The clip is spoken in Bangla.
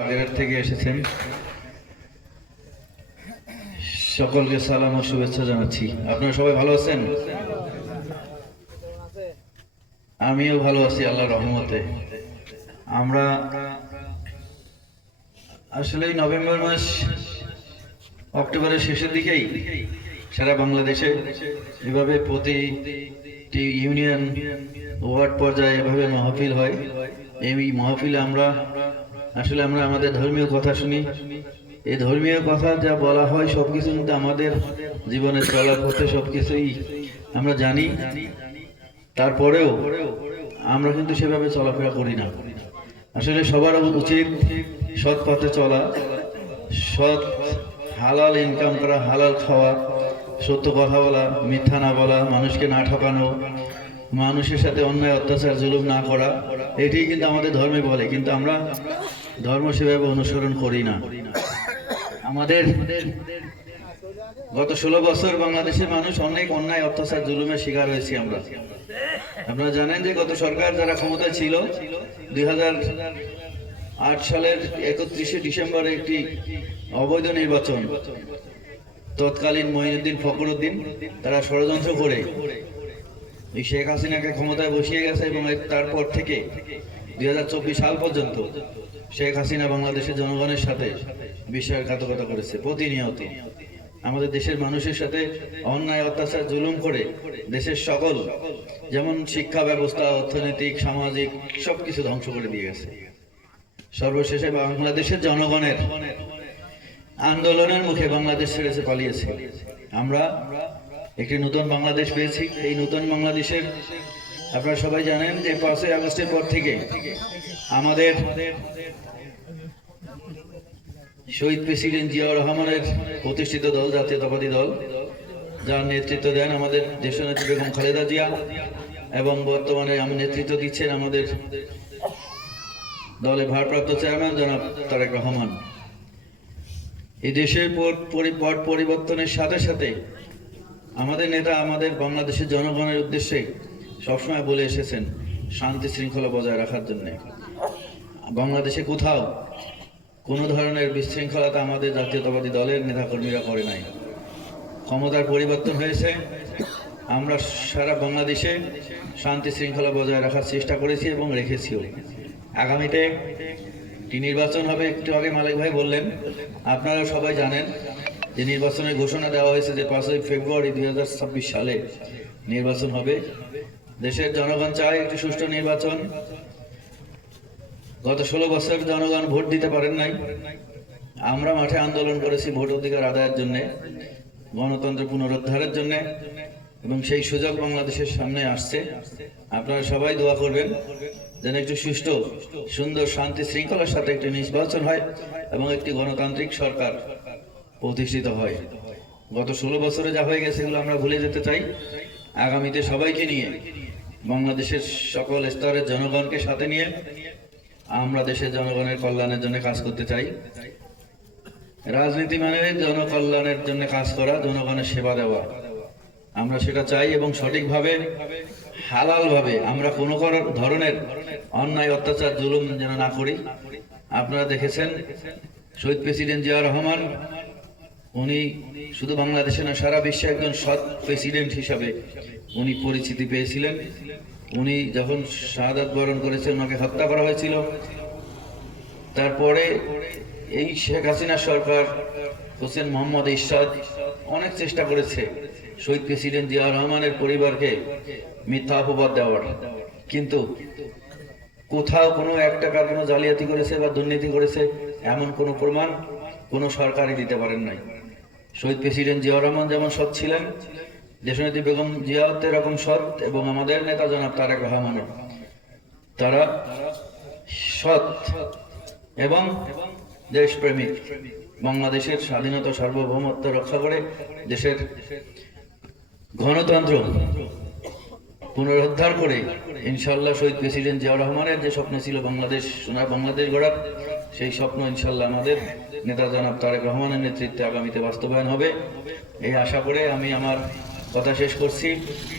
বাগেরহাট থেকে এসেছেন। সকলকে সালাম ও শুভেচ্ছা জানাচ্ছি। আপনারা সবাই ভালো আছেন? আমিও ভালো আছি আল্লাহর রহমতে। আমরা আসলে নভেম্বর মাস অক্টোবরের শেষের দিকেই সারা বাংলাদেশে এভাবে প্রতিটি ইউনিয়ন, ওয়ার্ড পর্যায়ে এভাবে মাহফিল হয়। এই মাহফিলে আমরা আসলে আমরা আমাদের ধর্মীয় কথা শুনি। এই ধর্মীয় কথা যা বলা হয় সবকিছু কিন্তু আমাদের জীবনে চলার পথে সবকিছুই। আমরা জানি। তারপরেও আমরা কিন্তু সেভাবে চলাফেরা করি না। আসলে সবার উচিত সৎ পথে চলা, সৎ হালাল ইনকাম করা, হালাল খাওয়া, সত্য কথা বলা, মিথ্যা না বলা, মানুষকে না ঠকানো, মানুষের সাথে অন্যায়, অত্যাচার, জুলুম না করা, এটাই কিন্তু আমাদের ধর্মে বলে। কিন্তু আমরা ধর্ম সেভাবে অনুসরণ করি না। আমাদের গত ষোলো বছর বাংলাদেশের মানুষ অনেক অন্যায়, অত্যাচার, জুলুমের শিকার হয়েছি আমরা। আপনারা জানেন যে গত সরকার যারা ক্ষমতায় ছিল, দুই আট সালের একত্রিশে ডিসেম্বরে একটি অবৈধ নির্বাচন, তৎকালীন মহিনুদ্দিন ফখরুদ্দিন, তারা ষড়যন্ত্র করে এই শেখ হাসিনাকে ক্ষমতায় বসিয়ে গেছে এবং তারপর থেকে দুই হাজার চব্বিশ সাল পর্যন্ত শেখ হাসিনা বাংলাদেশের জনগণের সাথে বিশ্বাসঘাতকতা করেছে, প্রতিনিয়ত। আমাদের দেশের মানুষের সাথে অন্যায়, অত্যাচার, জুলুম করে দেশের সকল, যেমন শিক্ষা ব্যবস্থা, অর্থনৈতিক, সামাজিক, সবকিছু ধ্বংস করে দিয়ে গেছে। সর্বশেষে বাংলাদেশের জনগণের আন্দোলনের মুখে বাংলাদেশ ছেড়েছে, পালিয়েছে। আমরা একটি নতুন বাংলাদেশ পেয়েছি। এই নতুন বাংলাদেশের আপনারা সবাই জানেন যে পাঁচই আগস্টের পর থেকে আমাদের শহীদ প্রেসিডেন্ট জিয়াউর রহমানের প্রতিষ্ঠিত দল জাতীয়তাবাদী দল, যার নেতৃত্ব দেন আমাদের দেশনেত্রী বেগম খালেদা জিয়া এবং বর্তমানে আমি নেতৃত্ব দিচ্ছেন আমাদের দলের ভারপ্রাপ্ত চেয়ারম্যান জনাব তারেক রহমান। এই দেশের পট পরিবর্তনের সাথে সাথে আমাদের নেতা আমাদের বাংলাদেশের জনগণের উদ্দেশ্যে সবসময় বলে এসেছেন, শান্তি শৃঙ্খলা বজায় রাখার জন্য। বাংলাদেশে কোথাও কোনো ধরনের বিশৃঙ্খলতা আমাদের জাতীয়তাবাদী দলের নেতাকর্মীরা করে নাই। ক্ষমতার পরিবর্তন হয়েছে। আমরা সারা বাংলাদেশে শান্তি শৃঙ্খলা বজায় রাখার চেষ্টা করেছি এবং রেখেছিও। আগামীতে নির্বাচন হবে, একটু আগে মালিক ভাই বললেন আপনারা সবাই জানেন যে নির্বাচনের ঘোষণা দেওয়া হয়েছে যে পাঁচই ফেব্রুয়ারি দু হাজার ছাব্বিশ সালে নির্বাচন হবে। দেশের জনগণ চায় একটি সুষ্ঠু নির্বাচন। গত ষোলো বছর জনগণ ভোট দিতে পারেন নাই। আমরা মাঠে আন্দোলন করেছি ভোট অধিকার আদায়ের জন্য, গণতন্ত্র পুনরুদ্ধারের জন্য, এবং সেই সুযোগ বাংলাদেশের সামনে আসছে। আপনারা সবাই দোয়া করবেন যেন একটু সুষ্ঠু, সুন্দর শান্তি শৃঙ্খলার সাথে একটি নির্বাচন হয় এবং একটি গণতান্ত্রিক সরকার প্রতিষ্ঠিত হয়। গত ষোলো বছরে যা হয়ে গেছে এগুলো আমরা ভুলে যেতে চাই। আগামীতে সবাইকে নিয়ে বাংলাদেশের সকল স্তরের জনগণকে সাথে নিয়ে আমরা দেশের জনগণের কল্যাণের জন্য কাজ করতে চাই। রাজনীতি মানে জনকল্যাণের জন্য কাজ করা, জনগণের সেবা দেওয়া। আমরা সেটা চাই এবং সঠিকভাবে, হালালভাবে আমরা কোনো ধরনের অন্যায়, অত্যাচার, জুলুম যেন না করি। আপনারা দেখেছেন, শহীদ প্রেসিডেন্ট জিয়া রহমান উনি শুধু বাংলাদেশে না সারা বিশ্বে একজন সৎ প্রেসিডেন্ট হিসাবে উনি পরিচিতি পেয়েছিলেন। উনি যখন শাহাদাত বরণ করেছেন ওনাকে হত্যা করা হয়েছিল। তারপরে এই শেখ হাসিনা সরকার, হোসেন মোহাম্মদ ইরশাদ অনেক চেষ্টা করেছে শহীদ প্রেসিডেন্ট জিয়া রহমানের পরিবারকে মিথ্যা অপবাদ দেওয়ার। কিন্তু কোথাও কোনো এক টাকার কোনো জালিয়াতি করেছে বা দুর্নীতি করেছে এমন কোনো প্রমাণ কোনো সরকারই দিতে পারেন নাই। শহীদ প্রেসিডেন্ট জিয়া রহমান যেমন সৎ ছিলেন, দেশনেত্রী বেগম জিয়াউত এরকম সৎ এবং আমাদের নেতা জনাব তারেক রহমানও তারা সৎ এবং দেশপ্রেমিক। বাংলাদেশের স্বাধীনতা সার্বভৌমত্ব রক্ষা করে দেশের গণতন্ত্র পুনরুদ্ধার করে ইনশাল্লাহ শহীদ প্রেসিডেন্ট জিয়াউর রহমানের যে স্বপ্ন ছিল বাংলাদেশ, সোনার বাংলাদেশ গড়ার, সেই স্বপ্ন ইনশাল্লাহ আমাদের নেতা জনাব তারেক রহমানের নেতৃত্বে আগামীতে বাস্তবায়ন হবে। এই আশা করে আমি আমার কথা শেষ করছি।